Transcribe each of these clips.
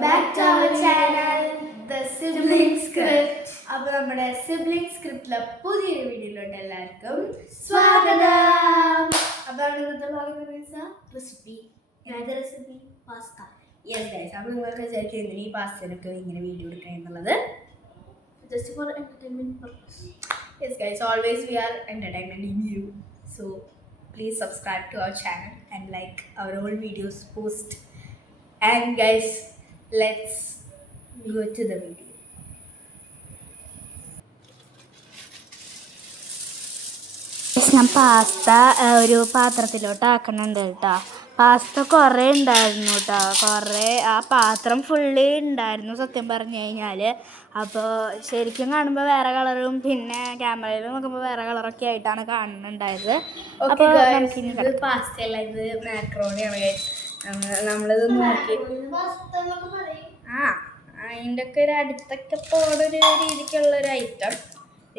back to our channel, The Sibling Script. അപ്പോൾ നമ്മുടെ sibling സ്ക്രിപ്റ്റിലെ പുതിയൊരു വീഡിയോയിലോട്ട് എല്ലാവർക്കും സ്വാഗതം. അപ്പോൾ ഇന്നത്തെ recipe recipe pasta. Yes guys, അപ്പോൾ നിങ്ങൾക്ക് വിചാരിക്കും എന്തിനാ ഈ പാസ്തയിലൊക്കെ ഇങ്ങനെ വീഡിയോ എടുക്കുക എന്നുള്ളത്. Just for entertainment purpose. Yes guys, always we are entertaining you. So please subscribe to our channel and like our old videos, post. And guys, let's go to the video. ഞാൻ pasta ഒരു പാത്രത്തിലോട്ട് ആക്കണുണ്ട് കേട്ടോ. Pasta കുറേ ഉണ്ടായിരുന്നു കേട്ടോ, കുറേ ആ പാത്രം ഫുള്ളി ഉണ്ടായിരുന്നു സത്യം പറഞ്ഞു കഴിഞ്ഞാൽ. അപ്പോൾ ശരിക്കും കാണുമ്പോൾ വേറെ കളറും പിന്നെ ക്യാമറയിൽ നോക്കുമ്പോൾ വേറെ കളറൊക്കെ ആയിട്ടാണ് കാണുന്നുണ്ടായത്. അപ്പോൾ ഇത് പാസ്ത അല്ല, ഇത് മാക്രോണിയാണ്. നമ്മളിത് നോക്കി അതിൻ്റെ ഒക്കെ ഒരു അടുത്തൊക്കെ പോണൊരു രീതിക്കുള്ളൊരു ഐറ്റം.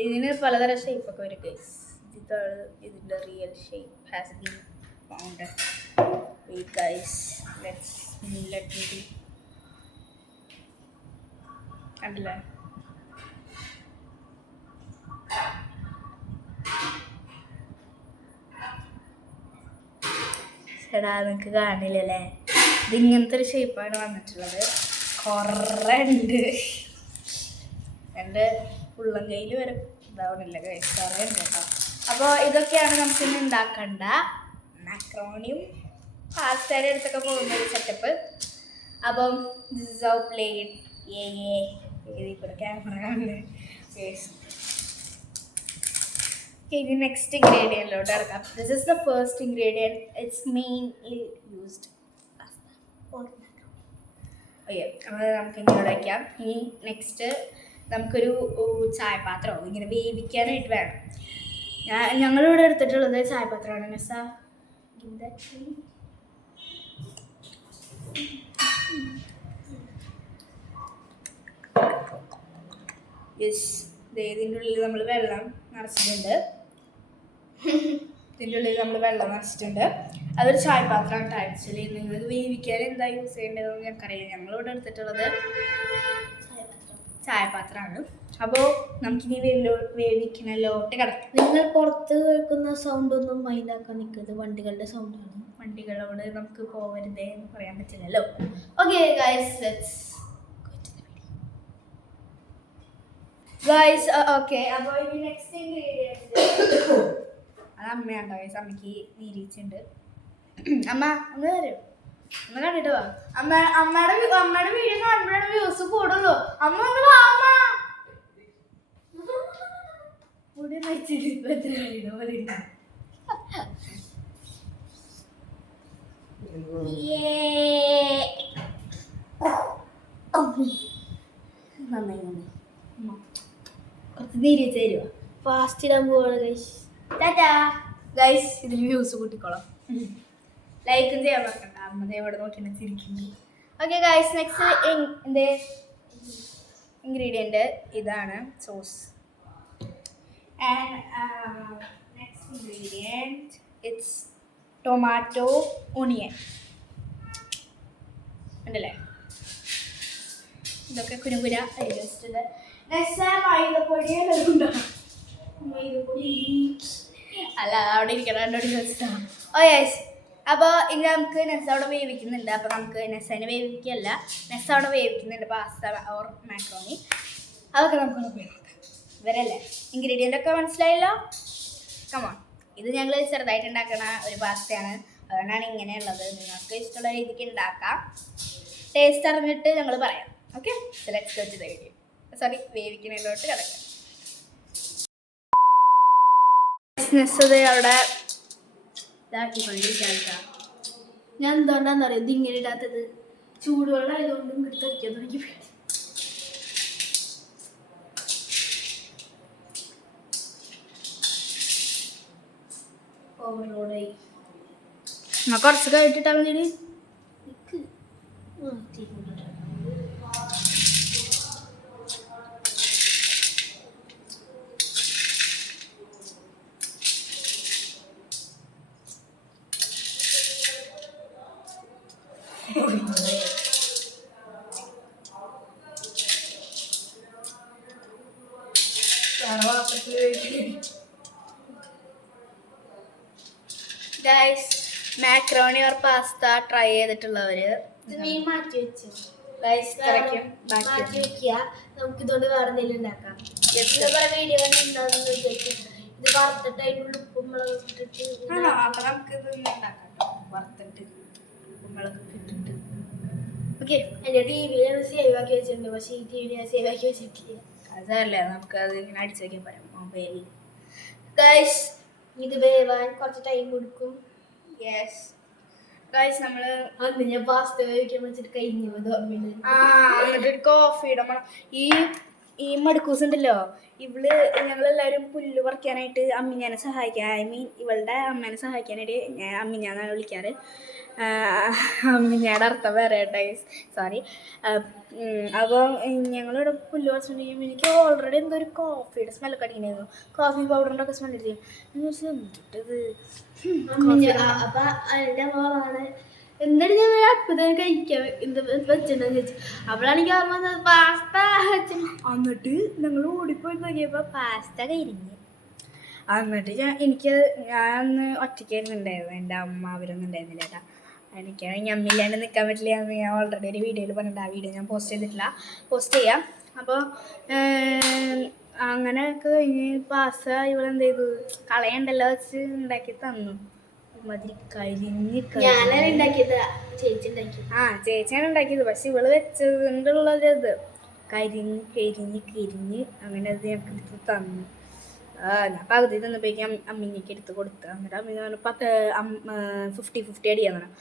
ഇതിന് പലതരം ഷേപ്പൊക്കെ വരും ഗൈസ്. ഇതാണ് ഇതിൻ്റെ real shape has been found. Wait guys, let me do. കണ്ടില്ലേ? ചേടാ നിങ്ങൾക്ക് കാണില്ലല്ലേ, ഇതിങ്ങനത്തെ ഒരു ഷേപ്പാണ് വന്നിട്ടുള്ളത്. കുറേ ഉണ്ട്, എൻ്റെ ഉള്ളം കയ്യിൽ വരെ ഇതാവണില്ല ഗൈസ്, കുറേ ഉണ്ട് കേട്ടോ. അപ്പോൾ ഇതൊക്കെയാണ് നമുക്കിന്ന് ഉണ്ടാക്കേണ്ട മാക്രോണിയും പാസ്തയുടെ അടുത്തൊക്കെ പോകുന്ന ഒരു സെറ്റപ്പ്. അപ്പം ദിസ് ഇസ് ഔ പ്ലേറ്റ്. ഇതിൽ കൂടെ ക്യാമറ കാണുന്നത് ഗൈസ്. ഇനി നെക്സ്റ്റ് ഇൻഗ്രീഡിയൻറ്റിലോട്ട് ഇറക്കാം. This is the first ingredient. It's mainly used okay. അപ്പോൾ നമുക്ക് ഇങ്ങോട്ട് വയ്ക്കാം. ഇനി നെക്സ്റ്റ് നമുക്കൊരു ചായപാത്രമോ ഇങ്ങനെ വേവിക്കാനായിട്ട് വേണം. ഞങ്ങളിവിടെ എടുത്തിട്ടുള്ളത് ചായപാത്രമാണ്. നെസ്സ യെസ്, ഇതിൻ്റെ ഉള്ളിൽ നമ്മൾ വെള്ളം നിറച്ചിട്ടുണ്ട്. അതൊരു ചായപാത്രമാണ് ആക്ച്വലി. നിങ്ങൾക്ക് വേവിക്കാൻ എന്താ യൂസ് ചെയ്യേണ്ടതെന്ന് ഞങ്ങൾക്കറിയില്ല. ഞങ്ങളിവിടെ എടുത്തിട്ടുള്ളത് ചായപാത്രമാണ്. അപ്പോൾ നമുക്കിനി വേവിക്കണലോട്ട് കിടക്കാം. നിങ്ങൾ പുറത്ത് കേൾക്കുന്ന സൗണ്ടൊന്നും മൈൻഡാക്കാൻ നിൽക്കുന്നത് വണ്ടികളുടെ സൗണ്ടാണ്. വണ്ടികളോട് നമുക്ക് പോകരുതേ എന്ന് പറയാൻ പറ്റില്ലല്ലോ. Okay guys, let's guys. Okay, അപ്പോൾ ഇനി നെക്സ്റ്റ് ഇൻഗ്രീഡിയൻറ്റ് അത് അമ്മയാണ്ടോ ഗൈസ്. അമ്മയ്ക്ക് നീരിച്ചുണ്ട്. അമ്മ ഒന്ന് വരും, ഒന്ന് കണ്ടിട്ട് വാ. അമ്മയുടെ വീഡിയോ കാണുമ്പോഴാണ് വ്യൂസ് കൂടുള്ളൂ. അമ്മ ഒന്ന് വാ. അമ്മ മുടി നയിച്ചിട്ട് ഇപ്പം എത്ര കഴിയുന്ന പോലെ നന്നായി കുറച്ച് നീരി വെച്ച് തരുമോ? ഫാസ്റ്റ് ഇടാൻ പോവാണ് ഗൈസ്. Tata guys. ഇതിൽ വ്യൂസ് കൂട്ടിക്കോളാം. ലൈക്കും ചെയ്യാൻ നോക്കണ്ട. അമ്മ എവിടെ നോക്കിയാണ് ചിരിക്കുന്നത്. ഓക്കെ ഗൈസ്, നെക്സ്റ്റ് ഇൻഗ്രീഡിയൻറ്റ് ഇതാണ് sauce. And next ingredient it's tomato onion. ഉണ്ടല്ലേ? ഇതൊക്കെ കുരുകുര അരിഞ്ഞിട്ടുണ്ട്. നെക്സ്റ്റ് മൈദപ്പൊടി അല്ല, അവിടെ ഇരിക്കണം. Oh yes. അപ്പോൾ ഇനി നമുക്ക് നെസ് അവിടെ വേവിക്കുന്നുണ്ട്. അപ്പോൾ നമുക്ക് നെസ്സനെ വേവിക്കുകയല്ല, നെസ് അവിടെ വേവിക്കുന്നുണ്ട് പാസ്ത ഓർ മാക്രോണി. അതൊക്കെ നമുക്ക് നോക്കാം. ഇവരല്ലേ ഇൻഗ്രീഡിയൻ്റ് ഒക്കെ മനസ്സിലായല്ലോ. കമോൺ. ഇത് ഞങ്ങൾ ചെറുതായിട്ട് ഉണ്ടാക്കുന്ന ഒരു പാസ്തയാണ്, അതുകൊണ്ടാണ് ഇങ്ങനെയുള്ളത്. നിങ്ങൾക്ക് ഇഷ്ടമുള്ള രീതിക്ക് ഉണ്ടാക്കാം. ടേസ്റ്റ് അറിഞ്ഞിട്ട് ഞങ്ങൾ പറയാം. Okay, let's go to the video. Sorry, വേവിക്കുന്നതിലോട്ട് കിടക്കാം. നെസ്സത് അവിടെ ഞാൻ എന്തുകൊണ്ടാണെന്നറിയാം ഇത് ഇങ്ങനെ ഇടാത്തത്. ചൂടുവെള്ളം ആയതുകൊണ്ടും എടുത്തെറിക്കാൻ തുടങ്ങി. ഓവർലോഡായി. കുറച്ച് കഴിഞ്ഞിട്ടാ മതി. Guys macaroni or pasta try ചെയ്തിട്ടുള്ളവര് നീ മാറ്റി വെച്ചു ഗൈസ് ഇത്രയ്ക്കും മാറ്റി വെക്കുക. നമുക്ക് ഇതുകൊണ്ട് വേറെ എന്തെങ്കിലും ഉണ്ടാക്കാം. വീഡിയോ ഉണ്ടാകുന്ന വിചാരിക്കും. ഇത് വറുത്തിട്ട് അതിനുള്ള ഉപ്പും മുളകും ഇട്ടിട്ട് അപ്പൊ നമുക്ക് ഇത് ഉണ്ടാക്കാം വറുത്തിട്ട് ഉപ്പുമുളകൊക്കെ ഇട്ടിട്ട്. ഓക്കെ, എൻ്റെ ടി വിയിൽ സേവ് ആക്കി വെച്ചിട്ടുണ്ട്. പക്ഷേ ഈ ടി വിയിൽ ഞാൻ സേവ് ആക്കി വെച്ചിട്ടില്ല. അതല്ലേ നമുക്ക് അത് ഇങ്ങനെ അടിച്ചു വെക്കാൻ പറയാം മൊബൈലിൽ. ഗൈസ് ഇത് വേവാൻ കുറച്ച് ടൈം കൊടുക്കും. യെസ് ഗൈസ് നമ്മള് അന്ന് ഞാൻ പാസ്ത വേവിക്കാൻ വെച്ചിട്ട് കഴിഞ്ഞു. എന്നിട്ട് കോഫി ഇടണം. ഈ മടുക്കൂസ് ഉണ്ടല്ലോ, ഇവള് ഞങ്ങളെല്ലാവരും പുല്ല് പറിക്കാനായിട്ട് അമ്മിഞ്ഞാനെ സഹായിക്കാൻ, ഐ മീൻ ഇവളുടെ അമ്മേനെ സഹായിക്കാനായിട്ട് ഞാൻ അമ്മിഞ്ഞാന്നാണ് വിളിക്കാറ്. അമ്മിഞ്ഞാടെ അർത്ഥം വേറെ ഗൈസ്, സോറി. അപ്പോൾ ഞങ്ങളിവിടെ പുല്ല് പറിച്ചിട്ടുണ്ടെങ്കിൽ എനിക്ക് ഓൾറെഡി എന്തോ ഒരു കോഫിയുടെ സ്മെല്ലൊക്കെ അടിക്കണമായിരുന്നു. കോഫി പൗഡറിൻ്റെ ഒക്കെ സ്മെല്ല് എന്നിട്ടത് അപ്പൊ അതിന്റെ മോളാണ് എന്താണ് ഞാൻ അപ്പുതന്നെ കഴിക്കാൻ വെച്ചിട്ടുണ്ടെന്ന് ചോദിച്ചു. അപ്പോഴാണെങ്കിൽ ഓർമ്മ വന്നത് പാസ്ത. എന്നിട്ട് ഞങ്ങൾ ഓടിപ്പോയി നോക്കിയപ്പോൾ പാസ്ത കരിഞ്ഞ്. എന്നിട്ട് ഞാൻ അന്ന് ഒറ്റയ്ക്കായിരുന്നു ഉണ്ടായിരുന്നു, എൻ്റെ അമ്മ അവരൊന്നും ഉണ്ടായിരുന്നില്ല കേട്ടോ. എനിക്കാണെങ്കിൽ അമ്മയില്ലാണ്ട് നിൽക്കാൻ പറ്റില്ല എന്ന് ഞാൻ ഓൾറെഡി ഒരു വീഡിയോയിൽ പറഞ്ഞിട്ടുണ്ട്. ആ വീഡിയോ ഞാൻ പോസ്റ്റ് ചെയ്തിട്ടില്ല, പോസ്റ്റ് ചെയ്യാം. അപ്പോൾ അങ്ങനെയൊക്കെ കഴിഞ്ഞ് പാസ്ത ഇവളെന്ത് ചെയ്തു, കളയണ്ടല്ലോ വെച്ച് ഉണ്ടാക്കി തന്നു. മതി കരിഞ്ഞ് ചേച്ചിയാണ് ഉണ്ടാക്കിയത്. പക്ഷെ ഇവള് വെച്ചതുകൊണ്ടുള്ളൊരിത് കരിഞ്ഞ് അങ്ങനെ അത് ഞങ്ങൾക്ക് എടുത്ത് തന്നു. ഞാൻ പകുതി തന്നപ്പോഴേക്കും അമ്മിഞ്ഞിക്ക് എടുത്ത് കൊടുത്തു. എന്നിട്ട് അമ്മി പറഞ്ഞു 50-50 അടിയാൻ പറഞ്ഞു.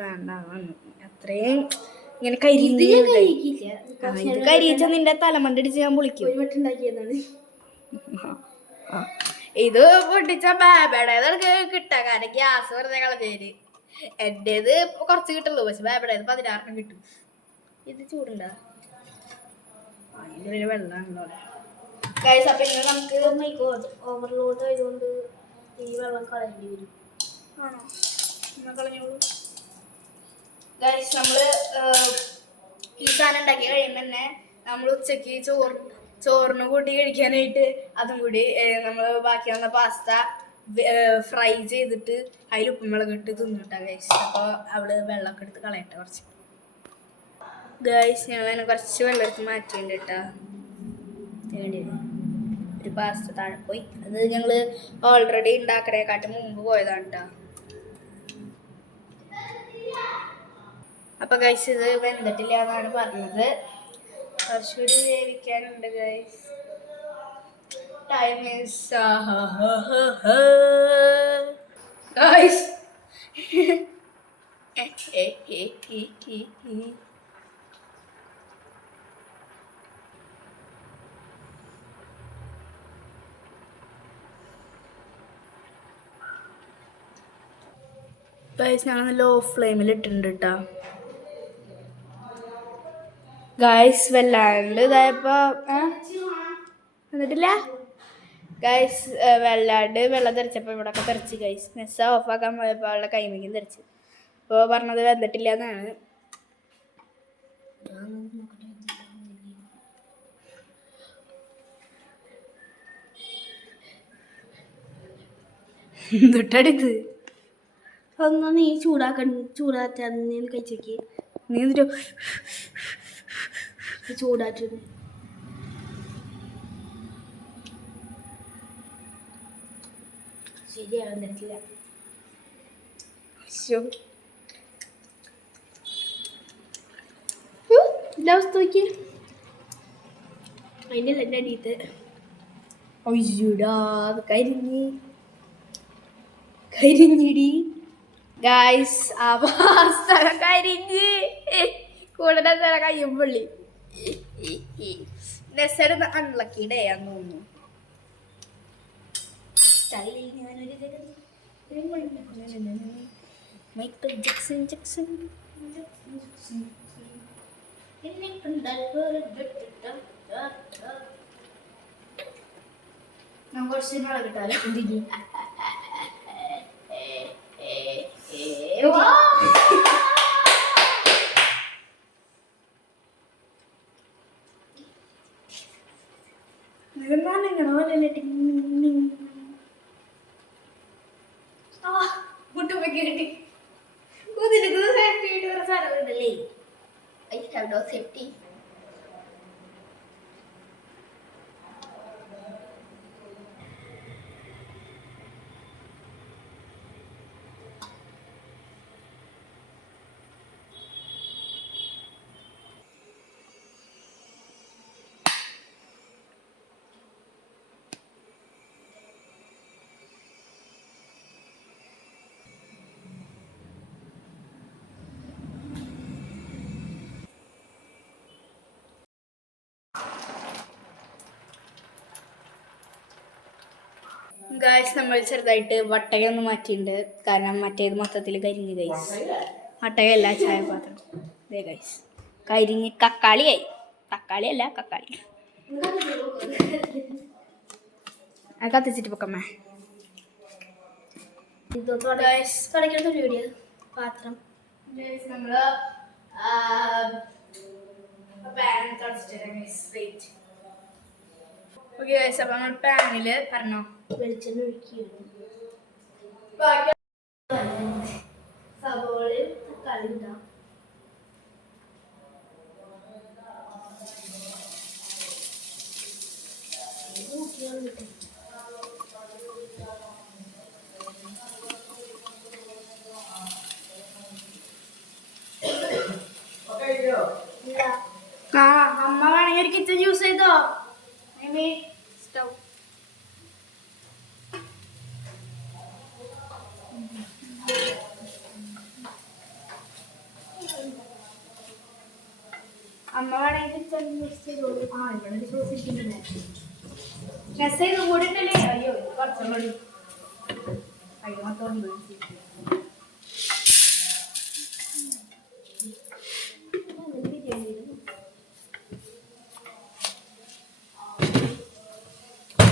വേണ്ട വന്നു അത്രയും ഇങ്ങനെ കരിയിച്ച നിന്റെ തലമണ്ടടിച്ച് ഞാൻ വിളിക്കും. ഇത് പൊട്ടിച്ച ബാബയുടെ കിട്ടാ, കാരണം ഗ്യാസ് വെറുതെ കളഞ്ഞേര്. എന്റേത് കുറച്ച് കിട്ടുള്ളൂ, പക്ഷെ ബാബയുടെ 16 കിട്ടും. ഇത് ചൂടുണ്ടാ അതിൻ്റെ ഒരു വെള്ളമാണല്ലോ ഗൈസ്. അപ്പൊ ഇങ്ങനെ നമുക്ക് ഓവർലോഡ് ആയതുകൊണ്ട് ഈ വെള്ളം കളയേണ്ടി വരും. ആണോ, എന്നാ കളഞ്ഞോളൂ ഗൈസ്. നമ്മള് ഈ സാധനം ഉണ്ടാക്കി കഴിയുമ്പോൾ തന്നെ നമ്മൾ ഉച്ചക്ക് ചോറിന് കൂട്ടി കഴിക്കാനായിട്ട് അതും കൂടി നമ്മൾ ബാക്കി വന്ന പാസ്ത ഫ്രൈ ചെയ്തിട്ട് അതിൽ ഉപ്പുമുളക് ഇട്ട് തിന്നിട്ടാ ഗൈസ്. അപ്പോൾ അവള് വെള്ളമൊക്കെ എടുത്ത് കളയട്ടെ കുറച്ച്. ഗൈസ് ഞങ്ങളതിനെ കുറച്ച് വെള്ളം എടുത്ത് മാറ്റിയിട്ടുണ്ട് കേട്ടോ. ഒരു പാസ്ത താഴെ പോയി. അത് ഞങ്ങൾ ഓൾറെഡി ഉണ്ടാക്കണേക്കാട്ടും മുമ്പ് പോയതാണ് കേട്ടോ. അപ്പോൾ ഗൈസ് ഇത് വെന്തിട്ടില്ല എന്നാണ് പറഞ്ഞത്. കുറച്ചുകൂടി വേവിക്കാനുണ്ട് guys. Time is guys guys ഞങ്ങൾ ലോ ഫ്ലെയിമിൽ ഇട്ടിട്ടുണ്ട് കേട്ടോ. ഗൈസ് വല്ലാണ്ട് ഇതായപ്പോൾ എന്നിട്ടില്ല ഗൈസ്, വല്ലാണ്ട് വെള്ളം തെറിച്ചപ്പോൾ ഇവിടെയൊക്കെ തെറിച്ച് ഗൈസ്. മെസ്സ ഓഫാക്കാൻ പോയപ്പോൾ അവളുടെ കൈമേക്കും തെറിച്ച്. അപ്പോൾ പറഞ്ഞത് വെന്തിട്ടില്ല എന്നാണ്. തൊട്ടടുത്ത് ഒന്നാ നീ ചൂടാറ്റാ നീ കഴിച്ചേക്ക്. നീ എന്നിട്ട് ചൂടാറ്റത് ശരിയാകുന്നിട്ടില്ല. അവസ്ഥ നോക്കി അതിൻ്റെ എൻ്റെ അടിയത്ത് അത് കരിഞ്ഞിടി ഗായ്സ്. ആ പാസ്ത കരിഞ്ഞ് കൂടുതൽ ചില കയ്യും പുള്ളി നെസ്സെടുന്ന് അൺലക്കിയുടെ ആന്ന് തോന്നുന്നു. മൈക്കിൾ ജാക്സൺ ഞാൻ കുറച്ച് നാളെ കിട്ടാലോ. നിങ്ങളെ I have no safety. Guys നമ്മൾ ചെറുതായിട്ട് വട്ടക ഒന്ന് മാറ്റിയിട്ടുണ്ട് കാരണം മറ്റേത് മൊത്തത്തിൽ കരിഞ്ഞ് ഗൈസ് വട്ടകയല്ല ചായപാത്രം ഇതേ ഗൈസ് കരിഞ്ഞ് കക്കാളിയായി തക്കാളിയല്ല കക്കാളി അത് കത്തിച്ചിട്ട് പൊക്കമ്മേ ഗൈസ് കളിക്കുന്ന വീഡിയോ പാത്രം നമ്മള് ഓക്കെ ഗൈസ് അപ്പം നമ്മൾ പാനിൽ പറഞ്ഞോ വെളിച്ചെണ്ണ ഒഴിക്കുകയാണ് സവോളയും തക്കാളി ഇടാം. ആ അമ്മ വേണമെങ്കിൽ ഒരു കിച്ചൺ യൂസ് ചെയ്തോ സ്റ്റൗ അമ്മ വേണമെങ്കിൽ കിച്ചൺ യൂസ് ചെയ്തോളൂ. ആ ഇവിടെ ഒരു സോസ് ഇരിക്കുന്നില്ല മെസ്സേജ് കൂടി ഉണ്ടല്ലേ അയ്യോ കുറച്ചും കൂടി അയ്യോ മൊത്തം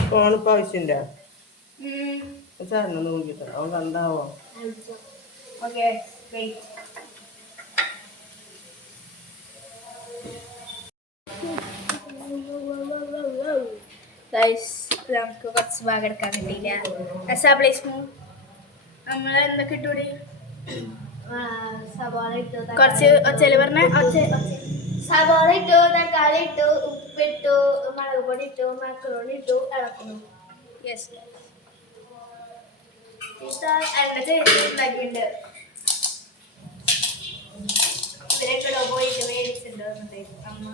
ഫോണിപ്പോ ആവശ്യമില്ല ചേട്ടനെ നോക്കിട്ടോ അവൻ കണ്ടാവോ ഓക്കെ വെയിറ്റ് ഗൈസ് നമുക്ക് കുറച്ച് ഭാഗം എടുക്കാൻ കിട്ടിയില്ല എസ്റ്റാബ്ലിഷ് നമ്മൾ എന്തൊക്കെ ഇട്ടൂടി സവാള ഇട്ടു, കുറച്ച് ഒച്ചല് പറഞ്ഞ സവാള ഇട്ടു, തക്കാളി ഇട്ടു, ഉപ്പിട്ടു, മുളക് പൊടി ഇട്ടു, മക്രോണി ഇട്ടു, ഇളക്കുന്നു. യെസ് എണ്ണ ചെയ്തിട്ടുണ്ടാക്കിയിട്ടുണ്ട്. ഇവരൊക്കെ പോയിട്ട് മേടിച്ചിട്ടുണ്ട് അമ്മ.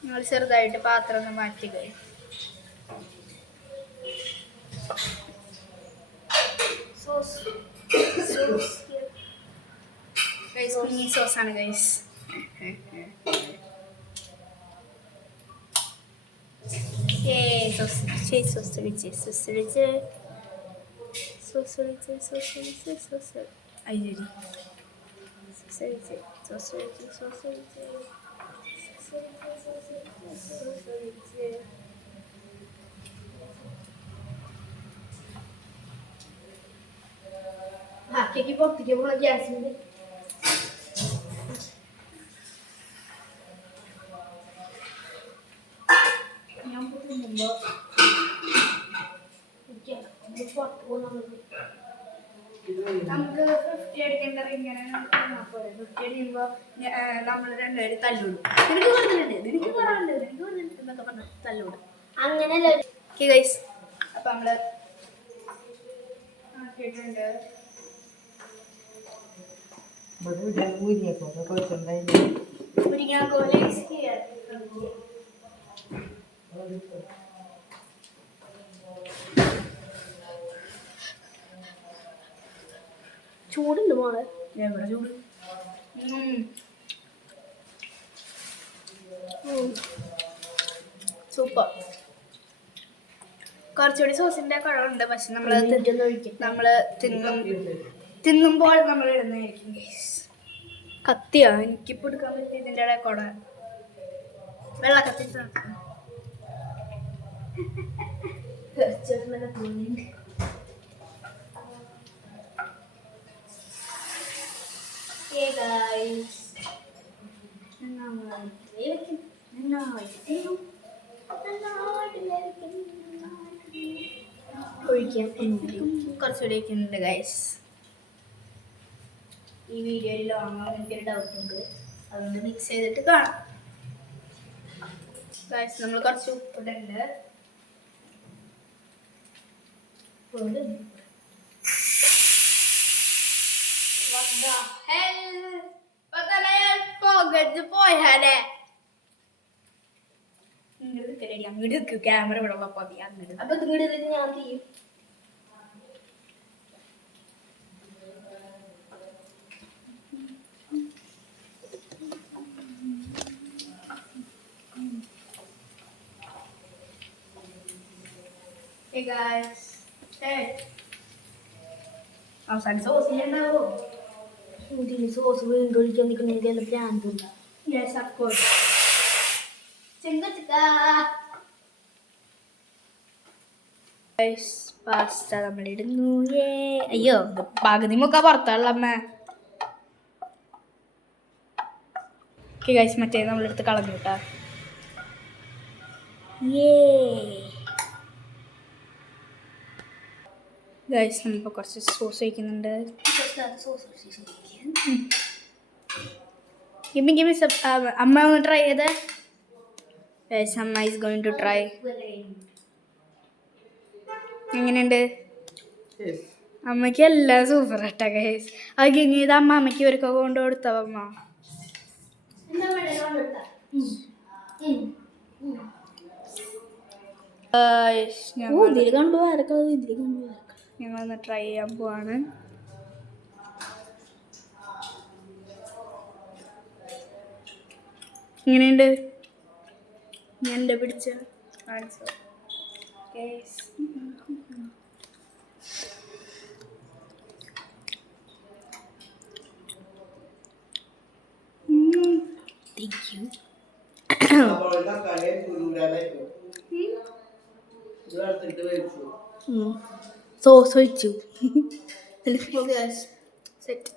നിങ്ങൾ ചെറുതായിട്ട് പാത്രം ഒന്ന് മാറ്റി കഴിയും ഗൈസ് കുഞ്ഞി സോസാണ് ഗൈസ് സോസ് ഒഴിച്ച് അയ്യോ ബാക്കിക്ക് പൊട്ടിക്ക് പോണ ഗ്യാസിന്റെ ഞാൻ പൊട്ടുമ്പോ നമുക്ക് 50 അടിക്കേണ്ടത് ഇങ്ങനെ 50 അടിക്കുമ്പോൾ നമ്മൾ രണ്ടുപേരും തല്ലൂടും നിനക്ക് കൂടുതലുണ്ട് നിനക്ക് കുറവുണ്ട് നിനക്ക് കൂടുതലുണ്ട് എന്നൊക്കെ പറഞ്ഞ് തല്ലൂടും അങ്ങനെയല്ല. ഓക്കെ ഗൈസ് അപ്പം നമ്മൾ ആക്കിയിട്ടുണ്ട് മുരിങ്ങാക്കോല് ചൂടുണ്ട് മോളെ. എവിടെ ചൂട് സൂപ്പർ കുറച്ചുകൂടി സോസിന്റെ കുഴവുണ്ട് പക്ഷെ നമ്മള് തിന്നുമ്പോൾ നമ്മൾ ഇടുന്നതായിരിക്കും കത്തിയാ എനിക്കിപ്പോൾ എടുക്കാൻ പറ്റിയ ഇതിൻ്റെ ഇടയിൽ കൂടെ വെള്ള കത്തി ഒഴിക്കാം. കുറച്ചുകൂടി ഒഴിക്കുന്നുണ്ട് ഗൈസ്. ഈ വീഡിയോയിൽ ലോങ് എനിക്കൊരു ഡൗട്ട് ഉണ്ട്, അതുകൊണ്ട് മിക്സ് ചെയ്തിട്ട് കാണാം ഗൈസ്. നമ്മൾ കുറച്ച് ഉപ്പിടുന്നുണ്ട്. പോയാലേ അങ്ങോട്ട് ക്യാമറ ഇവിടെ ഉള്ളപ്പോ അങ്ങോട്ട് അപ്പൊ ഇങ്ങോട്ട് ഞാൻ ചെയ്യും. Hey guys. Hey. അവസാനം സോസ് ഉണ്ടാവോ? ഇതിന് സോസ് വീണ്ടും ഒഴിക്കാൻ നിൽക്കണമെങ്കിൽ എല്ലാം ഭ്രാന്തുണ്ട്. Yes, of course. Guys, pasta നമ്മളിടുന്നു. അയ്യോ, പകുതി മുക്ക പുറത്തുള്ള അമ്മ. ഓക്കെ ഗൈസ്, മറ്റേ നമ്മളെടുത്ത് കളഞ്ഞു കേട്ടാ. ഗൈസ്, നമ്മളിപ്പോൾ കുറച്ച് സോസ് ഒഴിക്കുന്നുണ്ട്. Give me some. അമ്മ ഒന്ന് ട്രൈ ചെയ്തേ. Guys, അമ്മ is going to try. എങ്ങനെയുണ്ട്? അമ്മയ്ക്ക് എല്ലാം സൂപ്പർ ആട്ടാ ഗൈസ്. അത് ഇത് അമ്മയ്ക്ക് ഇവരൊക്കെ കൊണ്ട് കൊടുത്തവ അമ്മ. ഞങ്ങളൊന്ന് ട്രൈ ചെയ്യാൻ പോവാണ്. എങ്ങനെയുണ്ട്? ഞാൻ എൻ്റെ പിടിച്ച കാണിച്ചോ. സോസ് ഒഴിച്ചു. സെറ്റ്